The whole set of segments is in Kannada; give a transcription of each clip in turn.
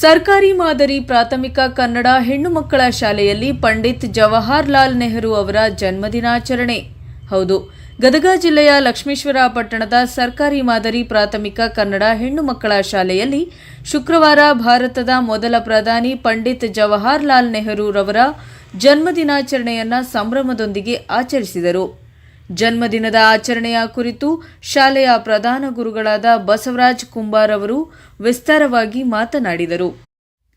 ಸರ್ಕಾರಿ ಮಾದರಿ ಪ್ರಾಥಮಿಕ ಕನ್ನಡ ಹೆಣ್ಣು ಮಕ್ಕಳ ಶಾಲೆಯಲ್ಲಿ ಪಂಡಿತ್ ಜವಾಹರ್ಲಾಲ್ ನೆಹರು ಅವರ ಜನ್ಮದಿನಾಚರಣೆ. ಹೌದು, ಗದಗ ಜಿಲ್ಲೆಯ ಲಕ್ಷ್ಮೇಶ್ವರ ಪಟ್ಟಣದ ಸರ್ಕಾರಿ ಮಾದರಿ ಪ್ರಾಥಮಿಕ ಕನ್ನಡ ಹೆಣ್ಣು ಮಕ್ಕಳ ಶಾಲೆಯಲ್ಲಿ ಶುಕ್ರವಾರ ಭಾರತದ ಮೊದಲ ಪ್ರಧಾನಿ ಪಂಡಿತ್ ಜವಾಹರ್ಲಾಲ್ ನೆಹರೂರವರ ಜನ್ಮದಿನಾಚರಣೆಯನ್ನು ಸಂಭ್ರಮದೊಂದಿಗೆ ಆಚರಿಸಿದರು. ಜನ್ಮದಿನದ ಆಚರಣೆಯ ಕುರಿತು ಶಾಲೆಯ ಪ್ರಧಾನ ಗುರುಗಳಾದ ಬಸವರಾಜ್ ಕುಂಬಾರ್ ಅವರು ವಿಸ್ತಾರವಾಗಿ ಮಾತನಾಡಿದರು.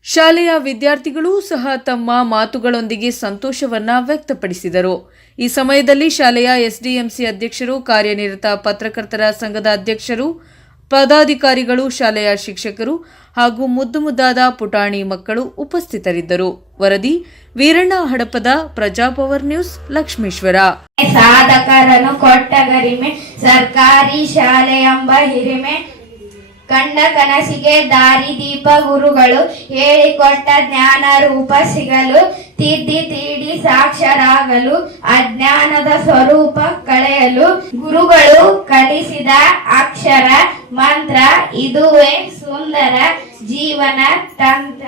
ಶಾಲೆಯ ವಿದ್ಯಾರ್ಥಿಗಳೂ ಸಹ ತಮ್ಮ ಮಾತುಗಳೊಂದಿಗೆ ಸಂತೋಷವನ್ನ ವ್ಯಕ್ತಪಡಿಸಿದರು. ಈ ಸಮಯದಲ್ಲಿ ಶಾಲೆಯ ಎಸ್ಡಿಎಂಸಿ ಅಧ್ಯಕ್ಷರು, ಕಾರ್ಯನಿರತ ಪತ್ರಕರ್ತರ ಸಂಘದ ಅಧ್ಯಕ್ಷರು ಪದಾಧಿಕಾರಿಗಳು, ಶಾಲೆಯ ಶಿಕ್ಷಕರು ಹಾಗೂ ಮುದ್ದು ಮುದ್ದಾದ ಪುಟಾಣಿ ಮಕ್ಕಳು ಉಪಸ್ಥಿತರಿದ್ದರು. ವರದಿ ವೀರಣ್ಣ ಹಡಪದ ಪ್ರಜಾಪವರ್ ನ್ಯೂಸ್, ಲಕ್ಷ್ಮೇಶ್ವರ. ಸಾಧಕರನ್ನು ಕೊಟ್ಟ ಗರಿಮೆ, ಸರ್ಕಾರಿ ಶಾಲೆ ಎಂಬ ಹಿರಿಮೆ ಕಂಡ ಕನಸಿಗೆ ದಾರಿ ದೀಪ ಗುರುಗಳು ಹೇಳಿಕೊಟ್ಟ ಜ್ಞಾನ ರೂಪ ಸಿಗಲು, ತಿದ್ದಿ ತೀಡಿ ಸಾಕ್ಷರಾಗಲು, ಅಜ್ಞಾನದ ಸ್ವರೂಪ ಕಳೆಯಲು. ಗುರುಗಳು ಕಲಿಸಿದ ಅಕ್ಷರ, ಮಂತ್ರ, ಇದುವೇ ಸುಂದರ ಜೀವನ ತಂತ್ರ.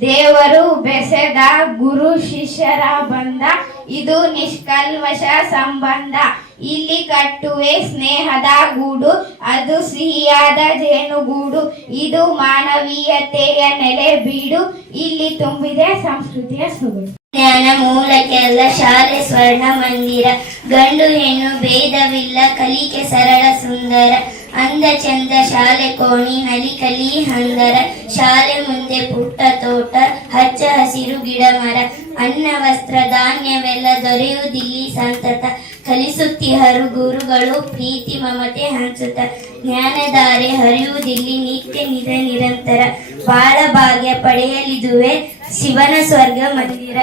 ದೇವರು ಬೆಸೆದ ಗುರು ಶಿಷ್ಯರ ಬಂದ ಇದು ನಿಷ್ಕಲ್ಮಶ ಸಂಬಂಧ. ಇಲ್ಲಿ ಕಟ್ಟುವೆ ಸ್ನೇಹದ ಗೂಡು, ಅದು ಸಿಹಿಯಾದ ಜೇನುಗೂಡು. ಇದು ಮಾನವೀಯತೆಯ ನೆಲೆ ಬೀಡು. ಇಲ್ಲಿ ತುಂಬಿದೆ ಸಂಸ್ಕೃತಿಯ ಸೊಗಡು ಜ್ಞಾನ ಮೂಲಕ್ಕೆಲ್ಲ ಶಾಲೆ ಸ್ವರ್ಣ ಮಂದಿರ. ಗಂಡು ಹೆಣ್ಣು ಭೇದವಿಲ್ಲ, ಕಲಿಕೆ ಸರಳ ಸುಂದರ. ಅಂದ ಚಂದ ಶಾಲೆ ಕೋಣಿ ಹಲಿ ಕಲಿ ಹಂದರ. ಶಾಲೆ ಮುಂದೆ ಪುಟ್ಟ ತೋಟ, ಹಚ್ಚ ಹಸಿರು ಗಿಡ ಮರ ಅನ್ನ ವಸ್ತ್ರ ಧಾನ್ಯವೆಲ್ಲ ದೊರೆಯುವುದಿಲ್ಲಿ ಸಂತತ. ಕಲಿಸುತ್ತಿಹರು ಗುರುಗಳು, ಪ್ರೀತಿ ಮಮತೆ ಹಂಚುತ್ತ ಜ್ಞಾನಧಾರೆ ಹರಿಯುವುದಿಲ್ಲಿ ನಿತ್ಯ ನಿರ ನಿರಂತರ ಬಾಳ ಭಾಗ್ಯ ಪಡೆಯಲಿದುವೆ ಶಿವನ ಸ್ವರ್ಗ ಮಂದಿರ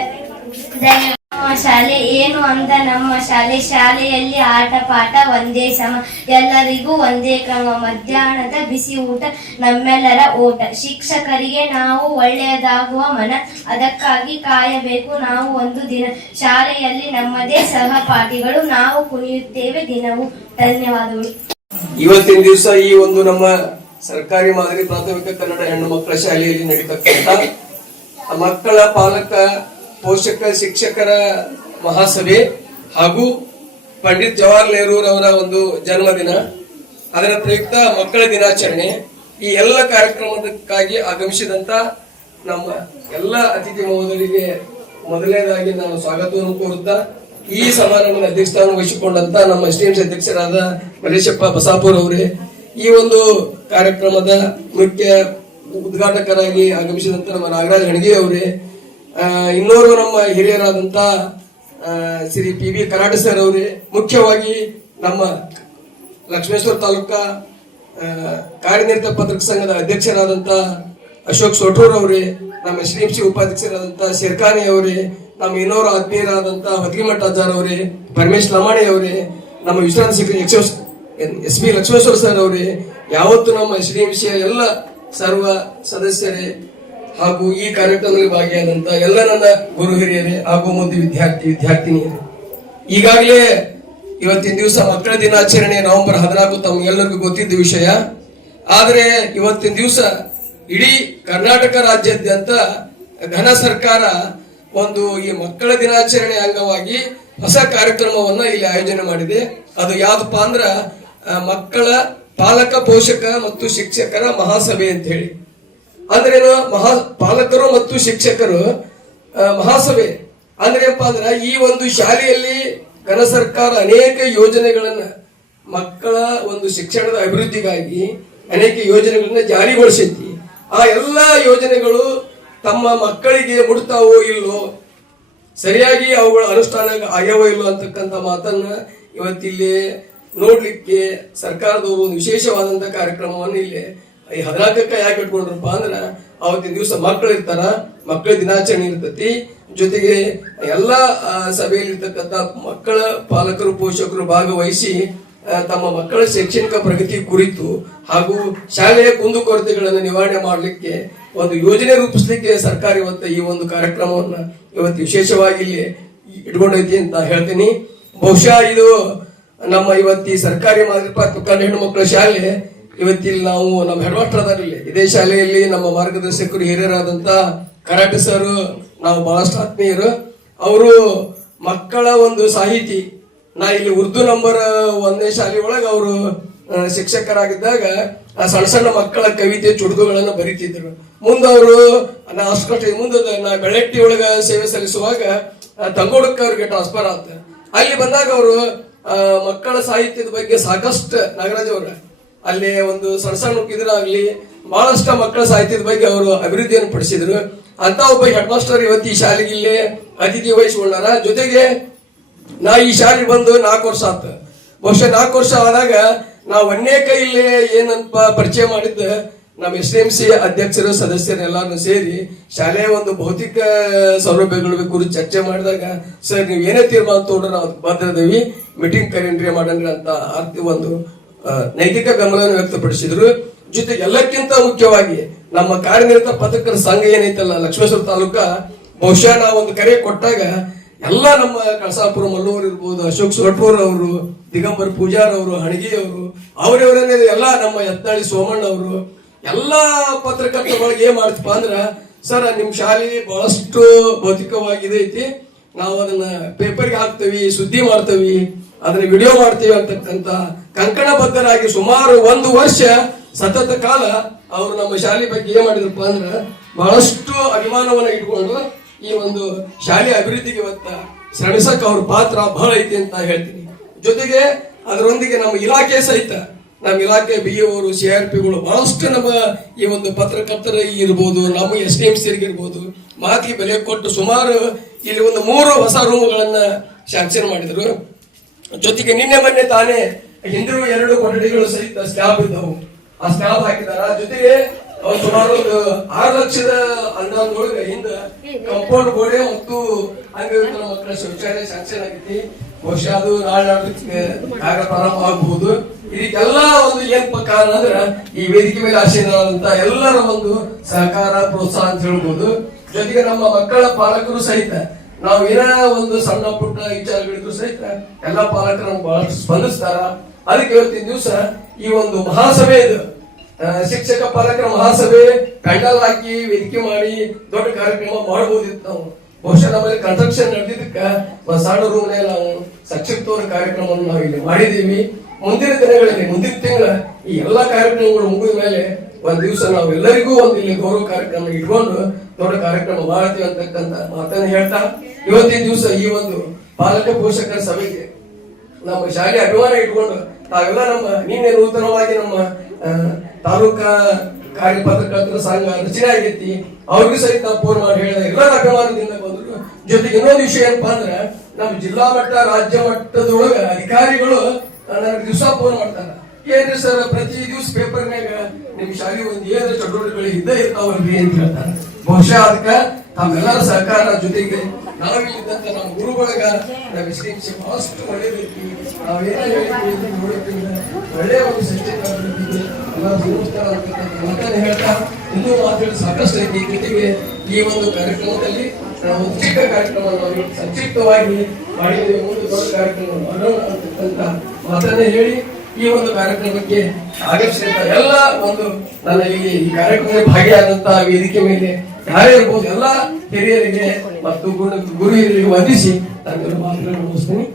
ಧನ್ಯವಾದ. ಶಾಲೆ ಏನು ಅಂದ ನಮ್ಮ ಶಾಲೆ? ಶಾಲೆಯಲ್ಲಿ ಆಟ ಪಾಠ ಒಂದೇ ಸಮ. ಎಲ್ಲರಿಗೂ ಒಂದೇ ಕ್ರಮ. ಮಧ್ಯಾಹ್ನದ ಬಿಸಿ ಊಟ, ನಮ್ಮೆಲ್ಲರ ಓಟ. ಶಿಕ್ಷಕರಿಗೆ ನಾವು ಒಳ್ಳೆಯದಾಗುವ ಮನ. ಅದಕ್ಕಾಗಿ ಕಾಯಬೇಕು ನಾವು ಒಂದು ದಿನ. ಶಾಲೆಯಲ್ಲಿ ನಮ್ಮದೇ ಸಹಪಾಠಿಗಳು. ನಾವು ಕುಣಿಯುತ್ತೇವೆ ದಿನವೂ. ಧನ್ಯವಾದಗಳು. ಇವತ್ತಿನ ದಿವಸ ಈ ಒಂದು ನಮ್ಮ ಸರ್ಕಾರಿ ಮಾದರಿ ಪ್ರಾಥಮಿಕ ಕನ್ನಡ ಹೆಣ್ಣು ಮಕ್ಕಳ ಶಾಲೆಯಲ್ಲಿ ನಡೀತಕ್ಕಂಥ ಮಕ್ಕಳ ಪಾಲಕ ಪೋಷಕ ಶಿಕ್ಷಕರ ಮಹಾಸಭೆ ಹಾಗೂ ಪಂಡಿತ್ ಜವಾಹರ್ ನೆಹರೂರವರ ಒಂದು ಜನ್ಮದಿನ, ಅದರ ಪ್ರಯುಕ್ತ ಮಕ್ಕಳ ದಿನಾಚರಣೆ. ಈ ಎಲ್ಲ ಕಾರ್ಯಕ್ರಮಕ್ಕಾಗಿ ಆಗಮಿಸಿದಂತ ನಮ್ಮ ಎಲ್ಲ ಅತಿಥಿ ಮಹೋದರಿಗೆ ಮೊದಲನೇದಾಗಿ ನಾನು ಸ್ವಾಗತವನ್ನು ಕೋರುತ್ತಾ, ಈ ಸಮಾರಂಭದ ಅಧ್ಯಕ್ಷತೆಯನ್ನು ವಹಿಸಿಕೊಂಡಂತ ನಮ್ಮ ಎಸ್ಡಿಎಂಸಿ ಅಧ್ಯಕ್ಷರಾದ ಮಲೇಶಪ್ಪ ಬಸಾಪುರ್ ಅವರೇ, ಈ ಒಂದು ಕಾರ್ಯಕ್ರಮದ ಮುಖ್ಯ ಉದ್ಘಾಟಕರಾಗಿ ಆಗಮಿಸಿದಂತ ನಮ್ಮ ನಾಗರಾಜ್ ಹಣಗಿ ಅವರೇ ಆ, ಇನ್ನೋರ್ವ ನಮ್ಮ ಹಿರಿಯರಾದಂತ Shri P B Karate sir ಅವರೇ ಮುಖ್ಯವಾಗಿ ನಮ್ಮ ಲಕ್ಷ್ಮೇಶ್ವರ ತಾಲೂಕಾ ಕಾರ್ಯನಿರತ ಪತ್ರಿಕ ಸಂಘದ ಅಧ್ಯಕ್ಷರಾದಂತ ಅಶೋಕ್ ಸೋಟೂರ್ ಅವರೇ ನಮ್ಮ ಶ್ರೀಂಶಿ ಉಪಾಧ್ಯಕ್ಷರಾದಂತ ಶಿರ್ಖಾನಿ ಅವರೇ ನಮ್ಮ ಇನ್ನೋರು ಆತ್ಮೀಯರಾದಂತ ಹೊದ್ಗಿಮಠ ಅಜ್ಜಾರ್ ಅವರೇ ಪರಮೇಶ್ ಲಮಾಣಿ ಅವರೇ ನಮ್ಮ ವಿಶ್ರಾಂತ ಶಿಕ್ಷಕ ಎಸ್ ಬಿ ಲಕ್ಷ್ಮೇಶ್ವರ ಸರ್ ಅವರೇ ಯಾವತ್ತು ನಮ್ಮ ಶ್ರೀ ಎಲ್ಲ ಸರ್ವ ಸದಸ್ಯರೇ ಹಾಗೂ ಈ ಕಾರ್ಯಕ್ರಮದಲ್ಲಿ ಭಾಗಿಯಾದಂತ ಎಲ್ಲ ನನ್ನ ಗುರು ಹಿರಿಯರೇ ಹಾಗೂ ಮುಂದೆ ವಿದ್ಯಾರ್ಥಿ ವಿದ್ಯಾರ್ಥಿನಿಯರೇ. ಈಗಾಗಲೇ ಇವತ್ತಿನ ದಿವಸ ಮಕ್ಕಳ ದಿನಾಚರಣೆ ನವೆಂಬರ್ ಹದಿನಾಲ್ಕು ತಮಗೆಲ್ಲರಿಗೂ ಗೊತ್ತಿದ್ದ ವಿಷಯ. ಆದರೆ ಇವತ್ತಿನ ದಿವಸ ಇಡೀ ಕರ್ನಾಟಕ ರಾಜ್ಯಾದ್ಯಂತ ಘನ ಸರ್ಕಾರ ಒಂದು ಈ ಮಕ್ಕಳ ದಿನಾಚರಣೆ ಅಂಗವಾಗಿ ಹೊಸ ಕಾರ್ಯಕ್ರಮವನ್ನ ಇಲ್ಲಿ ಆಯೋಜನೆ ಮಾಡಿದೆ. ಅದು ಯಾವ್ದಪ್ಪ ಅಂದ್ರ ಮಕ್ಕಳ ಪಾಲಕ ಪೋಷಕ ಮತ್ತು ಶಿಕ್ಷಕರ ಮಹಾಸಭೆ ಅಂತ ಹೇಳಿ. ಅಂದ್ರೇನು ಮಹಾ ಪಾಲಕರು ಮತ್ತು ಶಿಕ್ಷಕರು ಮಹಾಸಭೆ, ಅಂದ್ರೆ ಏನಪ್ಪಾ ಅಂದ್ರೆ ಈ ಒಂದು ಶಾಲೆಯಲ್ಲಿ ಘನ ಸರ್ಕಾರ ಅನೇಕ ಯೋಜನೆಗಳನ್ನ ಮಕ್ಕಳ ಒಂದು ಶಿಕ್ಷಣದ ಅಭಿವೃದ್ಧಿಗಾಗಿ ಅನೇಕ ಯೋಜನೆಗಳನ್ನ ಜಾರಿಗೊಳಿಸೈತಿ ಆ ಎಲ್ಲ ಯೋಜನೆಗಳು ತಮ್ಮ ಮಕ್ಕಳಿಗೆ ಮುಡ್ತಾವೋ ಇಲ್ಲೋ ಸರಿಯಾಗಿ ಅವುಗಳ ಅನುಷ್ಠಾನ ಆಗ್ಯಾವೋ ಇಲ್ಲೋ ಅಂತಕ್ಕಂಥ ಮಾತನ್ನ ಇವತ್ತಿಲ್ಲಿ ನೋಡ್ಲಿಕ್ಕೆ ಸರ್ಕಾರದವರು ಒಂದು ವಿಶೇಷವಾದಂತ ಕಾರ್ಯಕ್ರಮವನ್ನು ಇಲ್ಲಿ ಈ ಹದಿನಾಲ್ಕಕ್ಕೆ ಯಾಕೆ ಇಟ್ಕೊಂಡ್ರಪ್ಪ ಅಂದ್ರೆ, ಅವತ್ತಿನ ದಿವಸ ಮಕ್ಕಳು ಇರ್ತಾರ ಮಕ್ಕಳ ದಿನಾಚರಣೆ ಇರ್ತತಿ. ಜೊತೆಗೆ ಎಲ್ಲಾ ಸಭೆಯಲ್ಲಿ ಇರ್ತಕ್ಕಂಥ ಮಕ್ಕಳ ಪಾಲಕರು, ಪೋಷಕರು ಭಾಗವಹಿಸಿ ತಮ್ಮ ಮಕ್ಕಳ ಶೈಕ್ಷಣಿಕ ಪ್ರಗತಿ ಕುರಿತು ಹಾಗೂ ಶಾಲೆಯ ಕುಂದುಕೊರತೆಗಳನ್ನು ನಿವಾರಣೆ ಮಾಡಲಿಕ್ಕೆ ಒಂದು ಯೋಜನೆ ರೂಪಿಸಲಿಕ್ಕೆ ಸರ್ಕಾರ ಇವತ್ತು ಈ ಒಂದು ಕಾರ್ಯಕ್ರಮವನ್ನು ಇವತ್ತು ವಿಶೇಷವಾಗಿ ಇಲ್ಲಿ ಇಟ್ಕೊಂಡೈತಿ ಅಂತ ಹೇಳ್ತೀನಿ. ಬಹುಶಃ ಇದು ನಮ್ಮ ಇವತ್ತು ಸರ್ಕಾರಿ ಮಾದರಿ ಪ್ರಾಥಮಿಕ ಹೆಣ್ಣು ಮಕ್ಕಳ ಶಾಲೆ ಇವತ್ತಿಲ್ಲಿ ನಾವು ನಮ್ಮ ಹೆಡ್ ಮಾಸ್ಟರ್ ಅದಾರಿಲ್ಲಿ ಇದೇ ಶಾಲೆಯಲ್ಲಿ ನಮ್ಮ ಮಾರ್ಗದರ್ಶಕರು, ಹಿರಿಯರಾದಂತ ಕರಾಟೆ ಸರ್, ನಾವು ಬಹಳಷ್ಟು ಆತ್ಮೀಯರು. ಅವರು ಮಕ್ಕಳ ಒಂದು ಸಾಹಿತಿ. ನಾ ಇಲ್ಲಿ ಉರ್ದು ನಂಬರ್ ಒಂದನೇ ಶಾಲೆ ಒಳಗೆ ಅವರು ಶಿಕ್ಷಕರಾಗಿದ್ದಾಗ ಸಣ್ಣ ಸಣ್ಣ ಮಕ್ಕಳ ಕವಿತೆ, ಚುಟುಕುಗಳನ್ನು ಬರೀತಿದ್ರು. ಮುಂದೆ ಅವರು, ನಾ ಅಷ್ಟು ಮುಂದೆ ನಾ ಬೆಳಟ್ಟಿ ಒಳಗ ಸೇವೆ ಸಲ್ಲಿಸುವಾಗ ತಂಗೋಡಕ್ಕೆ ಅವ್ರಿಗೆ ಟ್ರಾನ್ಸ್ಫರ್ ಆಗ್ತಾರೆ ಅಲ್ಲಿ ಬಂದಾಗ ಅವರು ಮಕ್ಕಳ ಸಾಹಿತ್ಯದ ಬಗ್ಗೆ ಸಾಕಷ್ಟು ನಾಗರಾಜ್ ಅವರ ಅಲ್ಲಿ ಒಂದು ಸಣ್ಣ ಸಣ್ಣ ಇದ್ರಾಗ್ಲಿ ಬಹಳಷ್ಟು ಮಕ್ಕಳ ಸಾಹಿತ್ಯದ ಬಗ್ಗೆ ಅವರು ಅಭಿವೃದ್ಧಿಯನ್ನು ಪಡಿಸಿದ್ರು. ಅಂತ ಒಬ್ಬ ಹೆಡ್ ಮಾಸ್ಟರ್ ಇವತ್ತು ಈ ಶಾಲೆಗೆ ಇಲ್ಲಿ ಅತಿಥಿ ವಹಿಸಿಕೊಂಡಾರ. ಜೊತೆಗೆ ನಾ ಈ ಶಾಲೆಗೆ ಬಂದು ನಾಲ್ಕು ವರ್ಷ ಆತ. ಬಹುಶಃ ನಾಲ್ಕು ವರ್ಷ ಆದಾಗ ನಾವು ಒಂದೇ ಕೈಲಿ ಏನಂತ ಪರಿಚಯ ಮಾಡಿದ್ದ ನಮ್ಮ ಎಸ್ ಎಂ ಸಿ ಅಧ್ಯಕ್ಷರು ಸದಸ್ಯರೆಲ್ಲರೂ ಸೇರಿ ಶಾಲೆಯ ಒಂದು ಭೌತಿಕ ಸೌಲಭ್ಯಗಳ ಕುರಿತು ಚರ್ಚೆ ಮಾಡಿದಾಗ, ಸರ್, ನೀವು ಏನೇ ತೀರ್ಮಾನ ತಗೊಂಡ್ರೆ ನಾವು ಬದ್ರದೇವಿ ಮೀಟಿಂಗ್ ಕರೆಂಟ್ರಿ ಮಾಡಂಗ್ರಿ ಅಂತ ಅರ್ಥ ಒಂದು ನೈತಿಕ ಗಮನವನ್ನು ವ್ಯಕ್ತಪಡಿಸಿದ್ರು. ಜೊತೆಗೆ ಎಲ್ಲಕ್ಕಿಂತ ಮುಖ್ಯವಾಗಿ ನಮ್ಮ ಕಾರ್ಯನಿರತ ಪತ್ರಕರ್ತರ ಸಂಘ ಏನೈತಲ್ಲ, ಲಕ್ಷ್ಮೇಶ್ವರ ತಾಲೂಕ, ಬಹುಶಃ ನಾವು ಒಂದು ಕರೆ ಕೊಟ್ಟಾಗ ಎಲ್ಲ ನಮ್ಮ ಕಳಸಾಪುರ ಮಲ್ಲೂರ್ ಇರ್ಬೋದು, ಅಶೋಕ್ ಸೊರಟೂರ್ ಅವರು, ದಿಗಂಬರ್ ಪೂಜಾರ್ ಅವರು, ಹಣಗಿ ಅವರು ಅವರವರನ್ನೇ ಎಲ್ಲ ನಮ್ಮ ಎತ್ತಾಳಿ ಸೋಮಣ್ಣ ಅವರು, ಎಲ್ಲ ಪತ್ರಕರ್ತಗಳಿಗೆ ಏನ್ ಮಾಡ್ತಪ್ಪ ಅಂದ್ರ, ಸರ್, ನಿಮ್ ಶಾಲೆ ಬಹಳಷ್ಟು ಭೌತಿಕವಾಗಿದೆ ಐತಿ. ನಾವು ಅದನ್ನ ಪೇಪರ್ಗೆ ಹಾಕ್ತೇವಿ, ಸುದ್ದಿ ಮಾಡ್ತೇವಿ. ಅದನ್ನ ವಿಡಿಯೋ ಮಾಡ್ತೀವಿ ಅಂತಕ್ಕಂತ ಕಂಕಣಬದ್ಧರಾಗಿ ಸುಮಾರು ಒಂದು ವರ್ಷ ಸತತ ಕಾಲ ಅವರು ನಮ್ಮ ಶಾಲೆ ಬಗ್ಗೆ ಏನ್ ಮಾಡಿದ್ರಪ್ಪ ಅಂದ್ರೆ ಬಹಳಷ್ಟು ಅಭಿಮಾನವನ್ನ ಇಟ್ಕೊಂಡು ಈ ಒಂದು ಶಾಲೆ ಅಭಿವೃದ್ಧಿಗೆ ಇವತ್ತ ಶ್ರಮಿಸಕ್ ಅವ್ರ ಪಾತ್ರ ಬಹಳ ಐತಿ ಅಂತ ಹೇಳ್ತೀನಿ. ಜೊತೆಗೆ ಅದರೊಂದಿಗೆ ನಮ್ಮ ಇಲಾಖೆ ಸಹಿತ, ನಮ್ಮ ಇಲಾಖೆ ಬಿ ಅವರು ಸಿ ಆರ್ ಪಿಗಳು ಬಹಳಷ್ಟು ನಮ್ಮ ಈ ಒಂದು ಪತ್ರಕರ್ತರ ಇರ್ಬೋದು, ನಮ್ಮ ಎಸ್ ಡಿ ಎಂ ಸಿ ಇರ್ಬೋದು ಮಾತಿಗೆ ಬೆಲೆ ಕೊಟ್ಟು ಸುಮಾರು ಇಲ್ಲಿ ಒಂದು ಮೂರು ಹೊಸ ರೂಮ್ಗಳನ್ನ ಶಾಂಕ್ಷನ್ ಮಾಡಿದ್ರು. ಜೊತೆಗೆ ನಿನ್ನೆ ಮೊನ್ನೆ ತಾನೇ ಹಿಂದಿರು ಎರಡು ಕೊಠಡಿಗಳು ಸಹಿತ ಸ್ಲ್ಯಾಬ್ ಇದ್ದವು. ಆ ಸ್ಲ್ಯಾಬ್ ಹಾಕಿದಾರ. ಜೊತೆಗೆ ಸುಮಾರು ಒಂದು ಆರು ಲಕ್ಷದ ಅಂದಾಜೊಳಗೆ ಹಿಂದ ಕಂಪೌಂಡ್ ಗೋಡೆ ಮತ್ತು ಮಕ್ಕಳ ಶೌಚಾಲಯ ಶಾಂಕ್ಷನ್ ಆಗೈತಿ ಬಹುಶಃ ಅದು ನಾಳೆ ಕಾರ್ಯ ಪ್ರಾರಂಭ ಆಗಬಹುದು. ಇದಕ್ಕೆಲ್ಲ ಒಂದು ಏನ್ ಕಾರಣ ಅಂದ್ರೆ ಈ ವೇದಿಕೆ ಮೇಲೆ ಆಶೀರ್ವಾದಂತ ಎಲ್ಲರ ಒಂದು ಸಹಕಾರ, ಪ್ರೋತ್ಸಾಹ ಅಂತ ಹೇಳ್ಬಹುದು ಜೊತೆಗೆ ನಮ್ಮ ಮಕ್ಕಳ ಪಾಲಕರು ಸಹಿತ ನಾವು ಏನೋ ಒಂದು ಸಣ್ಣ ಪುಟ್ಟ ವಿಚಾರಗಳಿದ್ರು ಸಹಿತ ಎಲ್ಲ ಪಾಲಕರು ಬಹಳಷ್ಟು ಸ್ಪಂದಿಸ್ತಾರ. ಅದಕ್ಕೆ ಇವತ್ತಿನ ದಿವಸ, ಈ ಒಂದು ಮಹಾಸಭೆ ಇದು. ಶಿಕ್ಷಕ ಪಾಲಕರ ಮಹಾಸಭೆ ಪೆಂಡಲ್ ಹಾಕಿ ವೇದಿಕೆ ಮಾಡಿ ದೊಡ್ಡ ಕಾರ್ಯಕ್ರಮ ಮಾಡಬಹುದಿತ್ತು ನಾವು. ಬಹುಶಃ ನಮ್ಮಲ್ಲಿ ಕನ್ಸ್ಟ್ರಕ್ಷನ್ ನಡೆದಿದ್ದಕ್ಕ ಸಣ್ಣ ರೂಮ್ ನಾವು ಸಂಕ್ಷಿಪ್ತವಾದ ಕಾರ್ಯಕ್ರಮವನ್ನು ನಾವು ಇಲ್ಲಿ ಮಾಡಿದೀವಿ ಮುಂದಿನ ದಿನಗಳಲ್ಲಿ, ಮುಂದಿನ ತಿಂಗಳ ಈ ಎಲ್ಲಾ ಕಾರ್ಯಕ್ರಮಗಳು ಮುಗಿದ ಮೇಲೆ ಒಂದ್ ದಿವಸ ನಾವು ಎಲ್ಲರಿಗೂ ಒಂದು ಇಲ್ಲಿ ಗೌರವ ಕಾರ್ಯಕ್ರಮ ಇಟ್ಕೊಂಡು ದೊಡ್ಡ ಕಾರ್ಯಕ್ರಮ ಮಾಡ್ತೀವಿ ಅಂತಕ್ಕಂತ ಮಾತನ್ನ ಹೇಳ್ತಾ, ಇವತ್ತಿನ ದಿವಸ ಈ ಒಂದು ಪಾಲಕ ಪೋಷಕರ ಸಭೆಗೆ ನಮ್ಮ ಶಾಲೆ ಅಭಿಮಾನ ಇಟ್ಕೊಂಡು ತಾವೆಲ್ಲ ನಮ್ಮ ನಿನ್ನೆ ನೂತನವಾಗಿ ನಮ್ಮ ತಾಲೂಕಾ ಕಾರ್ಯಪತ್ರಕರ್ತರ ಸಂಘ ರಚನೆ ಆಗೈತಿ. ಅವ್ರಿಗೂ ಸಹಿತ ಫೋನ್ ಮಾಡಿ ಹೇಳಿದ ಎಲ್ಲ ಅಭಿಮಾನದಿಂದ ಬಂದ್ರು. ಜೊತೆಗೆ ಇನ್ನೊಂದು ವಿಷಯ ಏನಪ್ಪಾ ಅಂದ್ರೆ, ನಮ್ಮ ಜಿಲ್ಲಾ ಮಟ್ಟ, ರಾಜ್ಯ ಮಟ್ಟದೊಳಗ ಅಧಿಕಾರಿಗಳು ನನಗೆ ದಿವಸ ಫೋನ್ ಮಾಡ್ತಾರ. ಏನ್ರಿ ಸರ್, ಪ್ರತಿ ದಿವಸ ಪೇಪರ್ನಾಗ ನಿಮ್ ಶಾಲೆ ಒಂದು ಏನು ಚಟುವಟಿಕೆಗಳು ಇದ್ದೇ ಇರ್ತಾವಲ್ರಿ ಅಂತ ಹೇಳ್ತಾರೆ. ಬಹುಶಃ ಅದಕ್ಕೆ ತಮ್ಮೆಲ್ಲರ ಸಹಕಾರ ಜೊತೆಗೆ ನಾವಿಲ್ಲಿದ್ದಂತ ನಮ್ಮ ಗುರುಗಳಿಗ ನಮ್ಮ ಎಸ್ಡಿಎಂಸಿ ಬಹಳಷ್ಟು ಒಳ್ಳೇದೈತಿ ನಾವೇನ ಹೇಳಿದ್ವಿ ನೋಡಿದ್ವಿ ಒಳ್ಳೆಯ ಒಂದು ಅಂತಕ್ಕಂಥ ಮಾತನ್ನ ಹೇಳ್ತಾ ಇನ್ನೂ ಮಾತಾಡಿ ಸಾಕಷ್ಟು ಐತಿ. ಜೊತೆಗೆ ಈ ಒಂದು ಕಾರ್ಯಕ್ರಮದಲ್ಲಿ ನಾವು ಚಿಕ್ಕ ಕಾರ್ಯಕ್ರಮ ನಾವು ಸಂಕ್ಷಿಪ್ತವಾಗಿ ಮಾಡಿದ್ದೇವೆ. ಒಂದು ದೊಡ್ಡ ಕಾರ್ಯಕ್ರಮ ಮಾಡೋಣ ಅಂತಕ್ಕಂಥ ಮಾತನ್ನ ಹೇಳಿ ಈ ಒಂದು ಕಾರ್ಯಕ್ರಮಕ್ಕೆ ಆಗಮಿಸಿದ ಎಲ್ಲ ಒಂದು ನನ್ನ ಈ ಕಾರ್ಯಕ್ರಮದಲ್ಲಿ ಭಾಗಿಯಾದಂತಹ ವೇದಿಕೆ ಮೇಲೆ ಯಾರೇ ಇರ್ಬೋದು. ಎಲ್ಲ ಹಿರಿಯರಿಗೆ ಮತ್ತು ಗುರು ಗುರು ಹಿರಿಯರಿಗೆ ವಂದಿಸಿ ನಾನು ಮಾತುಗಳನ್ನು ಮುಗಿಸ್ತೀನಿ